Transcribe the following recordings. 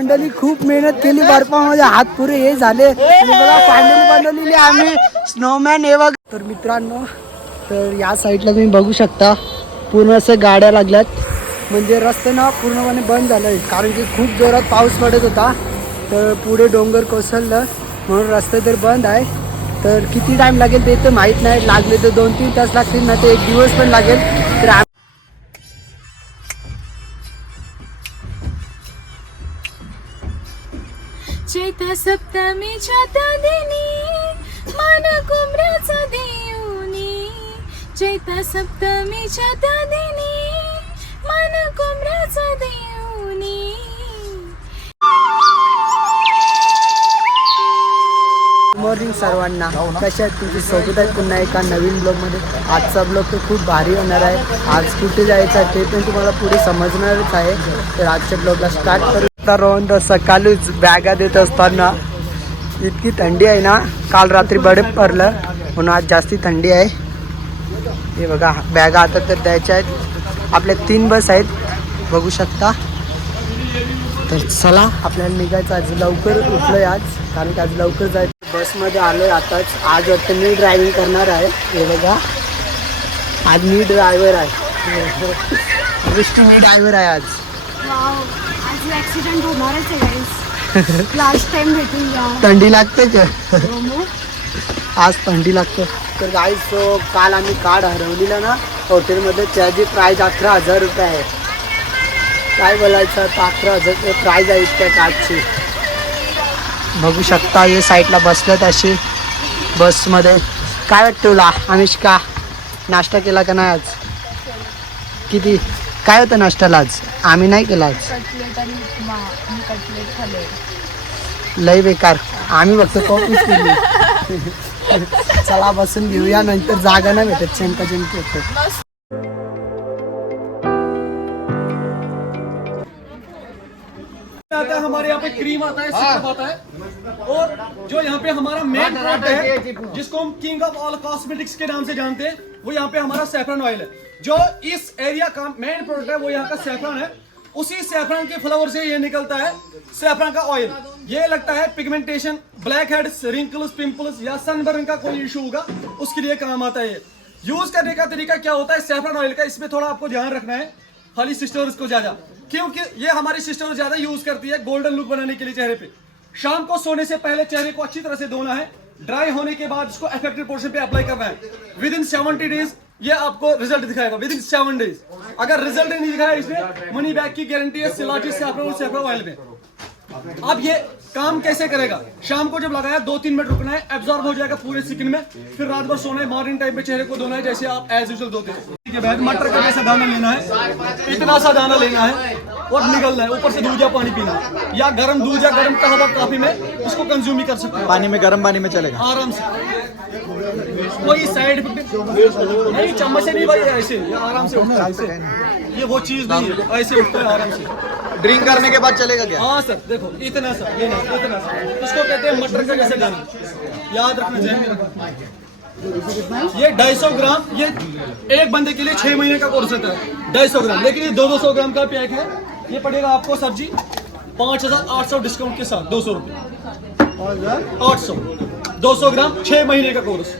मंडळी खूप मेहनत केली बर्फामध्ये हात पुरे हे झाले. आणि बनवलेली आम्ही. स्नोमॅन हे बघ. तर मित्रांनो तर या साईडला तुम्ही बघू शकता. पूर्ण असं गाड्या लागल्यात. म्हणजे रस्ते ना पूर्णपणे बंद झालं आहे कारण की खूप जोरात पाऊस पडत होता. तर पुढे डोंगर कोसळलं. म्हणून रस्ते तर बंद आहे. तर किती टाईम लागेल ते तर माहीत नाही. लागले तर दोन तीन तास लागतील ना ते एक दिवस पण लागेल. तर चैता सप्तमीच्या त्या दिनी मान कुंभराचा देऊनी. चैता सप्तमीच्या त्या दिनी मान कुंभराचा देऊनी. मॉर्निंग सर्वांना. कशा आहेत तुमची? सोबत आहेत पुन्हा एका नवीन ब्लॉगमध्ये. आजचा ब्लॉग तर खूप भारी होणार आहे. आज कुठे जायचं आहे ते पण तुम्हाला पुढे समजणारच आहे. तर आजच्या ब्लॉगला स्टार्ट करू तर सकाळीच बॅगा देत असताना इतकी थंडी आहे ना. काल रात्री बडे पडलं म्हणून आज जास्ती थंडी आहे. हे बघा बॅगा आता तर द्यायच्या आहेत. आपल्या तीन बस आहेत बघू शकता. तर चला आपल्याला निघायचं आज लवकर उठलोय आज कारण की आज लवकर जायचं. बसमध्ये आलोय आताच. आज वाटतं मी ड्रायव्हिंग करणार आहे. हे बघा आज मी ड्रायव्हर आहे. विष्णू मी ड्रायव्हर आहे आज. ऍक्सिडेंट होणारच आहे लास्ट टाइम भेटून जा थंडी लागते का? आज थंडी लागते. तर गाईस काल आम्ही कार्ड हरवलेलं ना हॉटेलमध्ये त्याची प्राईज अकरा हजार रुपये आहे. काय बोलायचं आता अकरा हजार रुपये प्राईज आहे त्या कार्डची बघू शकता हे साईडला बसल्यात अशी बसमध्ये काय वाटतं तुला अनुष्का? नाश्ता केला का नाही आज? किती? काय होतं नाश्त्याला आज? आम्ही नाही केला आज. कटलेट आणि उपमा मी कटलेट खाल्ले. लय बेकार. आम्ही फक्त कॉपीच केली चला बसून घेऊया. नंतर जागा नाही भेटत. चमका चमकी आता है हमारे यहाँ पे क्रीम आता है सिरप आता है। और जो यहाँ पे हमारा मेन प्रोडक्ट है जिसको हम किंग ऑफ़ ऑल कॉस्मेटिक्स के नाम से जानते हैं वो यहाँ पे हमारा सैफरन ऑयल है। जो इस एरिया का मेन प्रोडक्ट है वो यहाँ का सैफरन है। उसी सैफरन के फ्लावर से ये निकलता है सैफरन का ऑयल ये लगता है pigmentation black heads wrinkles pimples या सनबर्न का कोई इशू होगा उसके लिए काम आता है ये। यूज़ करने का तरीका क्या होता है? सैफरन ऑयल का इसमें थोड़ा आपको ध्यान रखना है। खाली सिस्टर्स को ज़्यादा। क्योंकि ये हमारी सिस्टर ज़्यादा यूज़ करती है गोल्डन लुक बनाने के लिए चेहरे पे। शाम को सोने से पहले चेहरे को अच्छी तरह से धोना है। ड्राई होने के बाद इसको अफेक्टेड पोर्शन पे अप्लाई करना है। विद इन सेवेंटी डेज़ ये आपको रिज़ल्ट दिखाएगा। विद इन सेवन डेज़ अगर रिज़ल्ट नहीं दिखाया इसमें मनी बैक की गारंटी है सैफरन और सैफरन ऑयल में। अब ये काम कैसे करेगा? शाम को जब लगाया, दो तीन मिनट रुकना है एब्जॉर्ब हो जाएगा पूरे स्किन में। फिर रात भर सोना है मॉर्निंग टाइम पे चेहरे को धोना है, जैसे आप एज यूजल धोते हैं। है मटर का जैसा दाना लेना है इतना सा दाना लेना है और निकलना है ऊपर से दूध या पानी पीना या गर्म दूध या गर्म कहवा कॉफ़ी में इसको कंज्यूम भी कर सकते हैं। पानी में गर्म पानी में चलेगा। आराम से। कोई साइड नहीं चम्मच से नहीं भाई ऐसे आराम से उठता है ऐसे। ये वो चीज़ नहीं है ऐसे उठता है आराम से। ड्रिंक करने के बाद चलेगा क्या? हाँ सर देखो इतना सा ये इतना सा। इसको कहते हैं मटर का जैसे दाना। याद रखना ध्यान ये 250 ग्राम ये एक बंदे के लिए छह महीने का कोर्स होता है। 250 ग्राम। लेकिन ये दो दो सौ ग्राम का पैक है। ये पड़ेगा आपको सब्ज़ी पाँच हज़ार आठ सौ डिस्काउंट के साथ दो सौ रुपये। आठ सौ। दो सौ ग्राम छह महीने का कोर्स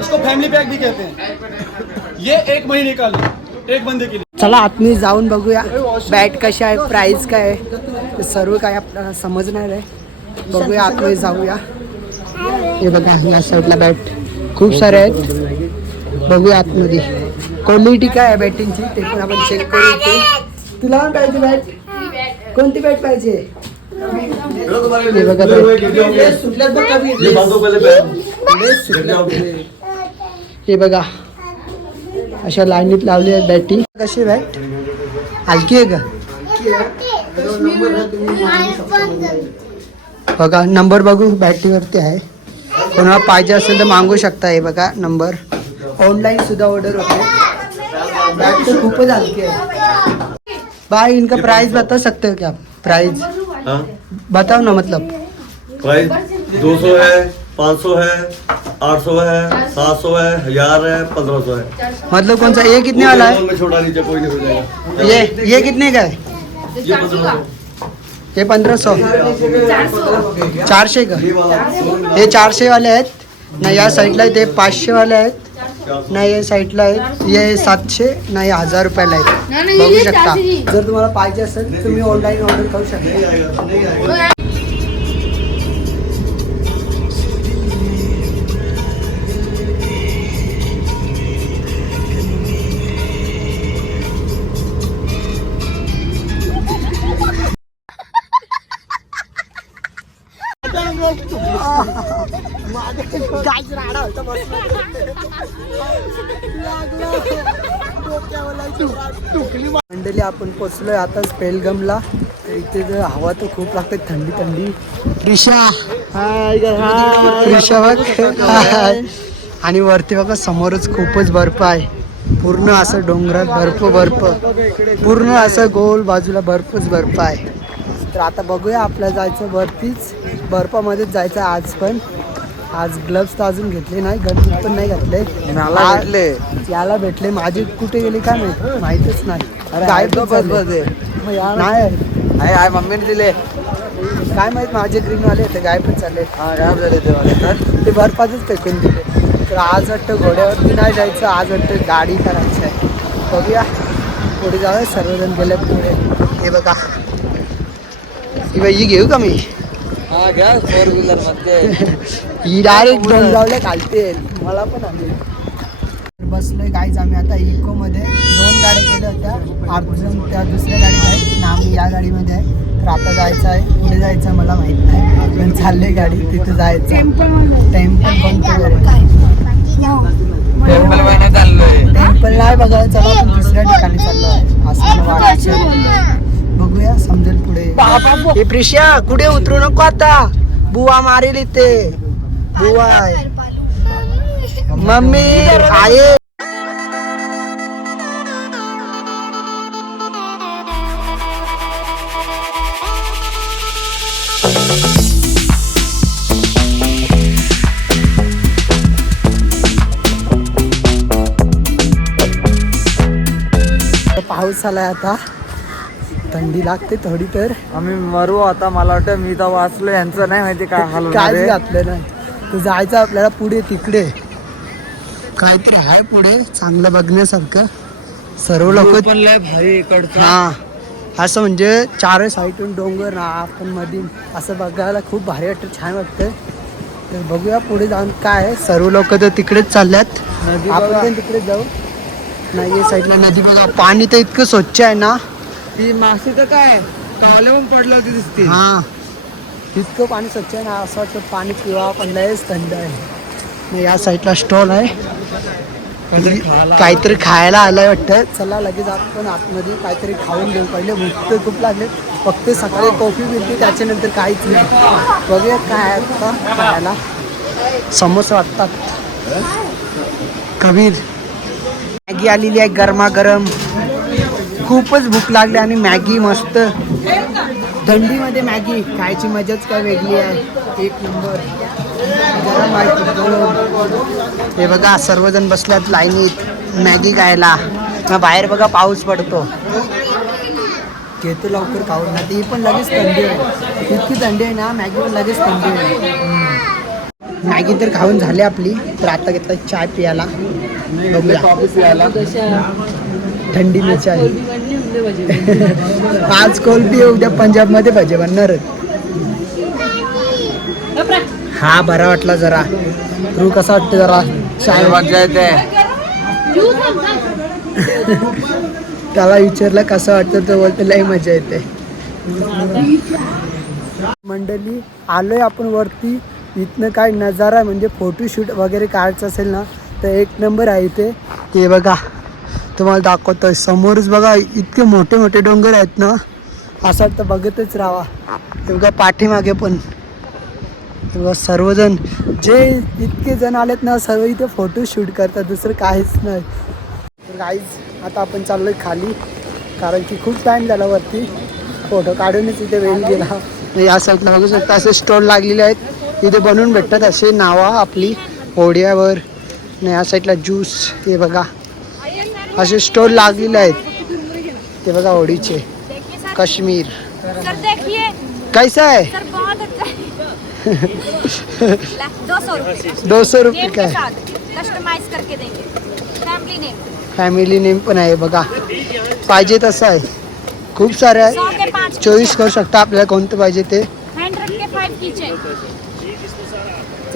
इसको फैमिली पैक भी कहते हैं। ये एक महीने का ले एक बंदे के लिए। चला आतमध्ये जाऊन बघूया बॅट कशा आहे प्राईस काय आहे सर्व काय आपल्याला समजणार आहे. बघूया आतमध्ये जाऊया. हे बघा या साईडला बॅट खूप सारे आहेत. बघूया आतमध्ये. क्वालिटी काय आहे बॅटिंगची ते पण आपण चेक करू तुला पण पाहिजे? बॅट कोणती बॅट पाहिजे? हे बघा हे बघा. अशा लाईनीत लावली आहे बॅटिंग कशी बॅट हलकी आहे का? बघा नंबर बघू बॅटरीवरती आहे. कोणाला पाहिजे असेल तर मागू शकता. हे बघा नंबर ऑनलाईन सुद्धा ऑर्डर होते. बॅट तर खूपच हलकी आहे भाई इनका प्राइस बता सकते हो क्या? प्राइस हाँ? बताओ ना मतलब. प्राइस दो सौ है पाँच सौ है आठ सौ है सात सौ है हज़ार है पंद्रह सौ है। मतलब कौन सा? ये कितने वाला है? छोटा नीचे कोई नहीं ये ये कितने का है? ये हे पंधरा सौ चारशे का? हे चारशे वाले आहेत. ना या साईडला ते पाचशे वाले आहेत. नाही या साईडला आहेत. हे सातशे नाही हजार रुपयाला आहेत. बघू शकता. जर तुम्हाला पाहिजे असेल तुम्ही ऑनलाईन ऑर्डर करू शकता. आपण पोचलोय आता पेलगमला तर इथे जर हवा तर खूप लागते थंडी थंडी. रिषा. रिषा बघ. हाय. आणि वरती बघा समोरच खूपच बर्फ आहे. पूर्ण असं डोंगरात बर्फ बर्फ. पूर्ण असं गोल बाजूला बर्फच बर्फ आहे. तर आता बघूया आपल्याला जायचं वरतीच. बर्फामध्येच जायचं आज पण. आज ग्लव्स तर अजून घेतले नाही गणपत पण नाही घातले. याला भेटले. माझे कुठे गेले काय माहीत? माहितच नाही. अरे तो. बस नाही आहे आहे मम्मीने दिले. काय माहीत माझे ग्रीन वाले होते गायबच चालले हा गायब झाले ते वाले. तर? ते बर्फातच फेकून दिले? तर आज वाटतं घोड्यावरती नाही जायचं आज वाटतं गाडी करायची आहे. बघूया. पुढे जाऊया सर्वजण गेले पुढे. हे बघा. ही घेऊ का मी? हा घ्या फोर व्हीलरमध्ये. ही डायरेक्ट डोंगावले घालते मला पण आली बसलोय गाईज आम्ही आता इको मध्ये दोन गाड्या केल्या होत्या. अर्जुन त्या दुसऱ्या गाडीत आहे. ना आम्ही या गाडीमध्ये आहे. तर आता जायचं आहे. पुढे जायचं मला माहीत नाही. पण चालले गाडी. तिथे जायचं टेम्पल टेम्पल कोणतं टेम्पल महिन्यात चाललोय. टेम्पल नाही बघायला चला आपण दुसऱ्या ठिकाणी चाललो आहे. असं मला वाटायचं बघूया समजेल पुढे. हे प्रिशा कुठे उतरू नको आता? बुवा मारेल इथे. बुवा मम्मी आहे. पाऊस आलाय आता. थंडी लागते थोडी तर. आम्ही मरू आता मला वाटतं मी तर वाचलो यांचं नाही माहिती काय हाल आहे. घातलं नाही. तर जायचं आपल्याला पुढे तिकडे. काहीतरी आहे पुढे चांगलं बघण्यासारखं. सर्व लोक पण लय भारी इकडचं. हा. असं म्हणजे चार साईडून डोंगर ना आपण मधी असं बघायला खूप भारी वाटतं छान वाटतं. तर बघूया पुढे जाऊन काय आहे. सर्व लोक तर तिकडेच चालल्यात. आपण तिकडे जाऊ. नाही या साईडला नदी बघा पाणी तर इतकं स्वच्छ आहे ना. ती मासे तर काय तवाले पण पडलं होती दिसते हा. इतकं पाणी स्वच्छ आहे ना असं वाटतं पाणी पिवा पण लयच थंड आहे. या साईडला स्टॉल आहे. काहीतरी खायला. आलंय वाटतं. चला लगेच आपण आतमध्ये काहीतरी खाऊन घेऊ. पहिले भूक तर खूप लागले. फक्त सकाळी कॉफी पिली त्याच्यानंतर काहीच नाही. बघूया काय आता खायला. समोसा वाटतात. कबीर. मॅगी आलेली आहे गरमागरम. खूपच भूक लागली आणि मॅगी मस्त. थंडीमध्ये मॅगी खायची मजाच काय वेगळी आहे. एक नंबर. गरम आहे हे बघा सर्वजण बसल्यात लाईनीत मॅगी खायला. मग बाहेर बघा पाऊस पडतो. घेतो लवकर खाऊन ना ती पण लगेच थंडी आहे. इतकी थंडी आहे ना मॅगी पण लगेच थंडी आहे. मॅगी तर खाऊन झाली आपली तर आता घेतला चाय पियाला थंडी में चाय आज कोलबी आहे, उद्या पंजाबमध्ये भजे बनणार हा बरा वाटला जरा. तू कसा वाटतं जरा? चाय मजा येते. त्याला विचारलं कसं वाटतं तो बोलतो लय मजा येते. मंडळी आलोय आपण वरती. इथनं काय नजारा म्हणजे फोटोशूट वगैरे काढायचं असेल ना तर एक नंबर आहे इथे. हे बघा तुम्हाला दाखवतोय. समोरच बघा इतके मोठे मोठे डोंगर आहेत ना. असं तर बघतच राहा. हे बघा पाठीमागे पण. बघा सर्वजण. जे इतके जण आलेत ना सर्व इथे फोटो शूट करतात दुसरं काहीच नाही. गाईज आता आपण चाललोय खाली कारण की खूप टाईम झाला वरती. फोटो काढूनच इथे वेळ गेला. या साईडला बघू शकता असे स्टॉल लागलेले आहेत. इथे बनवून भेटतात असे नावा आपली ओढ्यावर आणि या साईडला ज्यूस हे बघा. असे स्टॉल लागलेले आहेत. ते बघा होडीचे कश्मीर. कैसा है? सर बहुत अच्छा है. दो सौ रुपये. दो सौ रुपये नेम का के है. साथ कस्टमाइज करके देंगे. फैमिली नेम पण आहे बघा. पाहिजे तसं आहे. खूप सारे आहे. चॉईस करू शकता आपल्याला कोणतं पाहिजे ते.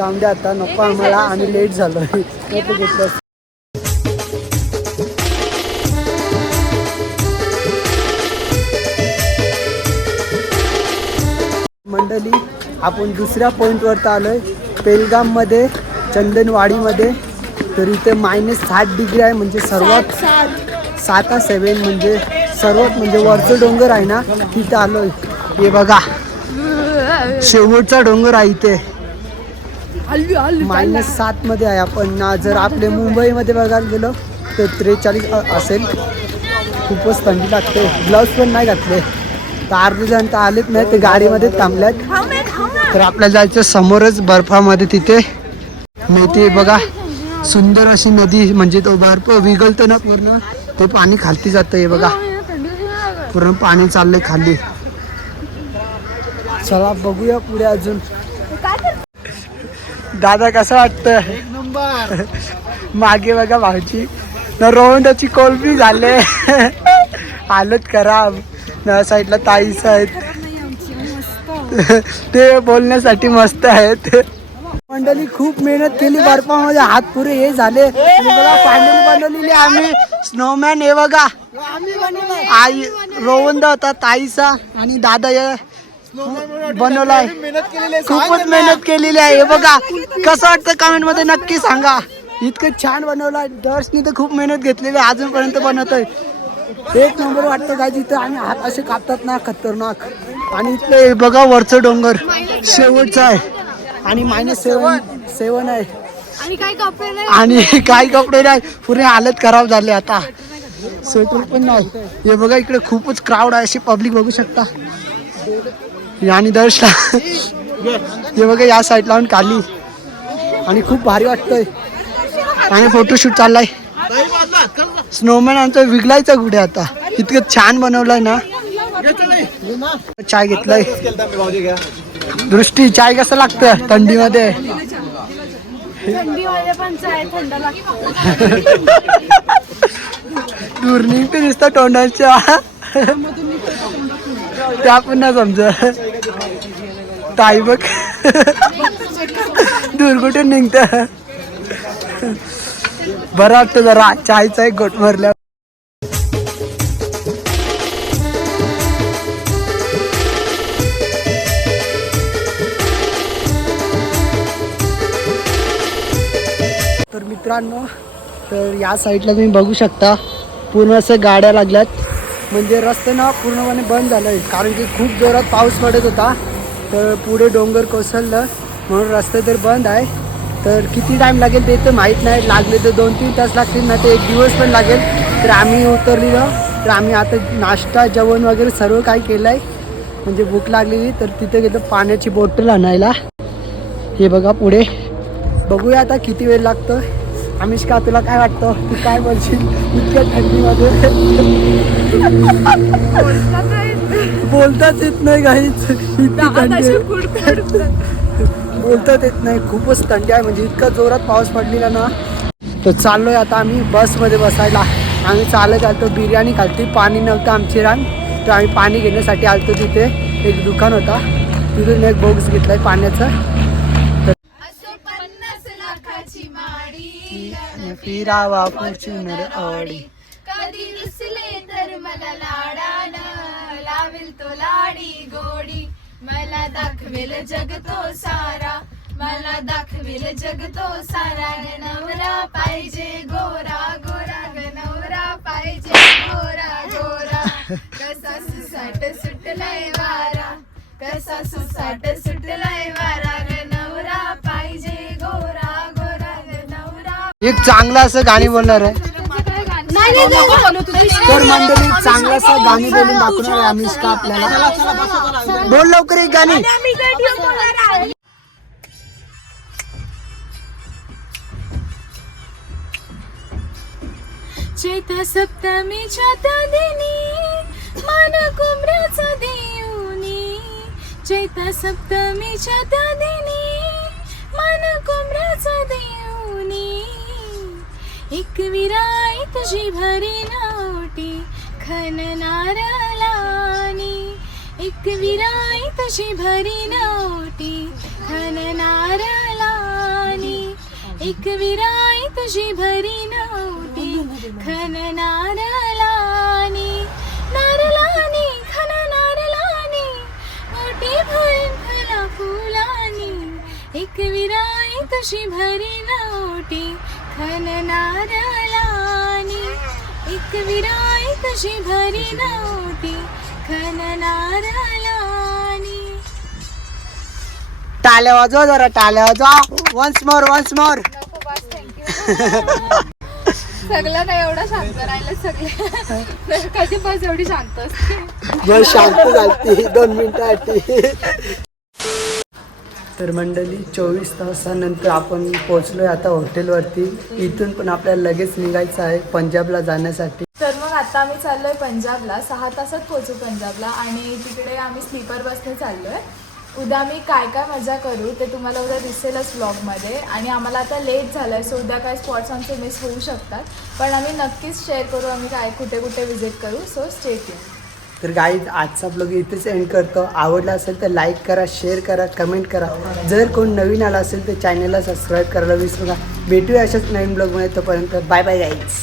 जाऊन द्या आता नको आम्हाला आम्ही लेट झालो. घेतलं. मंडळी आपण दुसऱ्या पॉईंटवर आलोय. पेलगाममध्ये चंदनवाडीमध्ये तर इथे मायनस साठ डिग्री आहे म्हणजे सर्वात सात सेवन म्हणजे सर्वात म्हणजे वरचं डोंगर आहे ना तिथे आलोय. हे बघा. शेवटचा डोंगर आहे इथे. मायनस सात मध्ये आहे आपण. जर आपले मुंबईमध्ये बघायला गेलो तर त्रेचाळीस असेल. खूपच थंडी लागते. ग्लव्स पण नाही घातले. तर अर्धे जण तर आलेच नाही ते गाडीमध्ये थांबल्यात. तर आपल्याला जायचं समोरच बर्फामध्ये तिथे. नदी बघा. सुंदर अशी नदी म्हणजे तो बर्फ विगलतो ना पूर्ण ते पाणी खालती जातं हे बघा. पूर्ण पाणी चाललंय खाली. चला बघूया पुढे अजून. दादा कसं वाटतं एक नंबर. मागे बघा भाऊची न रोहंडाची कोलबी झाले. हालत खराब. ना साईडला ताईस आहेत. ते बोलण्यासाठी मस्त आहेत. मंडळी खूप मेहनत केली. बर्फामध्ये हात पुरे हे झाले. बनवलेली आम्ही. स्नोमॅन हे बघा. आई रोवंद होता ताईचा. आणि दादा बनवलाय. खूपच मेहनत केलेली आहे. हे बघा कसं वाटतं कमेंटमध्ये? नक्की सांगा. इतकं छान बनवलं दर्शनी तर खूप मेहनत घेतलेली आहे. अजूनपर्यंत बनवतोय. एक नंबर वाटतं काय तिथं आणि हात असे कापतात ना खतरनाक. आणि इथले हे बघा वरचं डोंगर. शेवटचं आहे. आणि मायनस सेवन सेवन आहे. आणि काय कपडे नाही. आणि काही कपडे नाही. पुरे हालत खराब झाले आता. स्वेटर पण नाही. हे बघा इकडे खूपच क्राऊड आहे. अशी पब्लिक बघू शकता. आणि दर्शला. हे बघा या साईड लावून खाली आणि खूप भारी वाटतंय. आणि फोटोशूट चाललाय. स्नोमॅन आमचा विगलायचा कुठे आता? इतकं छान बनवलंय ना. चाय घेतलाय. दृष्टी चाय कसं लागतं थंडीमध्ये? थंडीमध्ये पण चाय थंड लागतो. दूर निघते दिसतं तोंडाच्या. त्या पण ना समजा. ताई बघ दूर कुठे निघत? बरं वाटतं जरा चायचा एक गोट भरल्या तर मित्रांनो तर या साईडला तुम्ही बघू शकता पूर्ण असं गाड्या लागल्यात. म्हणजे रस्ते ना पूर्णपणे बंद झालं आहे कारण की खूप जोरात पाऊस पडत होता. तर पुढे डोंगर कोसळलं म्हणून रस्ते तर बंद आहे. तर किती टाईम लागेल ते तर माहीत नाही. लागले तर दोन तीन तास लागतील ना ते एक दिवस पण लागेल. तर आम्ही उतरलेलो. तर आम्ही आता नाश्ता जेवण वगैरे सर्व काही केलं आहे म्हणजे भूक लागलेली. तर तिथे गेलं पाण्याची बॉटल आणायला. हे बघा पुढे. बघूया आता किती वेळ लागतो. अमिष्का तुला काय वाटतं? तू काय बोलशील? इतक्या थंडीमध्ये. बोलताच येत नाही काहीच. बोलताच येत नाही खूपच थंडी आहे. म्हणजे इतका जोरात पाऊस पडलेला ना. तर चाललोय आता आम्ही बसमध्ये बसायला. आम्ही चालत आलतो बिर्याणी खालती पाणी नव्हतं आमची रान. तर आम्ही पाणी घेण्यासाठी आलतो तिथे. एक दुकान होता. तिथून एक बॉक्स घेतलाय पाण्याचा. फिरावा फॉर्च्युनर आवडी. लाडी गोडी. मला दाखवेल जग तो सारा. मला दाखवेल जग तो सारा. नवरा पाहिजे गोरा. गोरा नवरा पाहिजे गोरा. गोरा. कसा सुसाट सुटलाय वारा. कसा सुसाट सुटलाय वारा. नवरा पाहिजे गोरा. गोरा नवरा एक चांगलं असं गाणी बोलणार आहे. तर मंडळी गाणी बोलून दाखवणार आहे आपल्याला बोल लवकर एक गाणी. चैत्र सप्तमीच्या त्या दिनी मान कुंभ्राचा चैता सप्तमीच्या त्या दिनी मन कोंबड्याचा देऊनी. एक विराई तुझी भरी नवटी खन नारलानी एक विराई तुझी भरी नवटी खन नारलानी एक विराई तुझी भरी नवटी खन नारलानी नारलानी खन नारलानी मोठी भरून फला फुलानी. एक विराई तुझी भरी नवटी खन नारलानी एक विराई तुझी भरी नवटी खन नारलानी टाल्या वाजवा जरा टाल्या वाजवा. वन्स मोर वन्स मोर नको बस थँक्यू सगळं काय एवढं शांत राहिलं सगळे. कधी बस एवढी शांत असते? बस शांत झालती. दोन मिनिटासाठी तर मंडळी चोवीस तासानंतर आपण पोहोचलोय आता हॉटेलवरती. इथून पण आपल्याला लगेच निघायचं आहे पंजाबला जाण्यासाठी. तर मग आता आम्ही चाललोय पंजाबला. सहा तासात पोहोचू पंजाबला आणि तिकडे आम्ही स्लीपर बसने चाललोय. उद्या आम्ही काय काय मजा करू ते तुम्हाला उद्या दिसेलच ब्लॉगमध्ये आणि आम्हाला आता लेट झालं आहे सो उद्या काय स्पॉट्स आमचे मिस होऊ शकतात. पण आम्ही नक्कीच शेअर करू आम्ही काय कुठे कुठे विजिट करू सो स्टे ट्यून तर गाईज आजचा ब्लॉग इथेच एंड करतो. आवडला असेल तर लाईक करा शेअर करा कमेंट करा. जर कोण नवीन आला असेल तर चॅनलला सबस्क्राईब करायला विसरू नका. भेटूया अशाच नवीन ब्लॉगमध्ये तोपर्यंत बाय बाय गाईज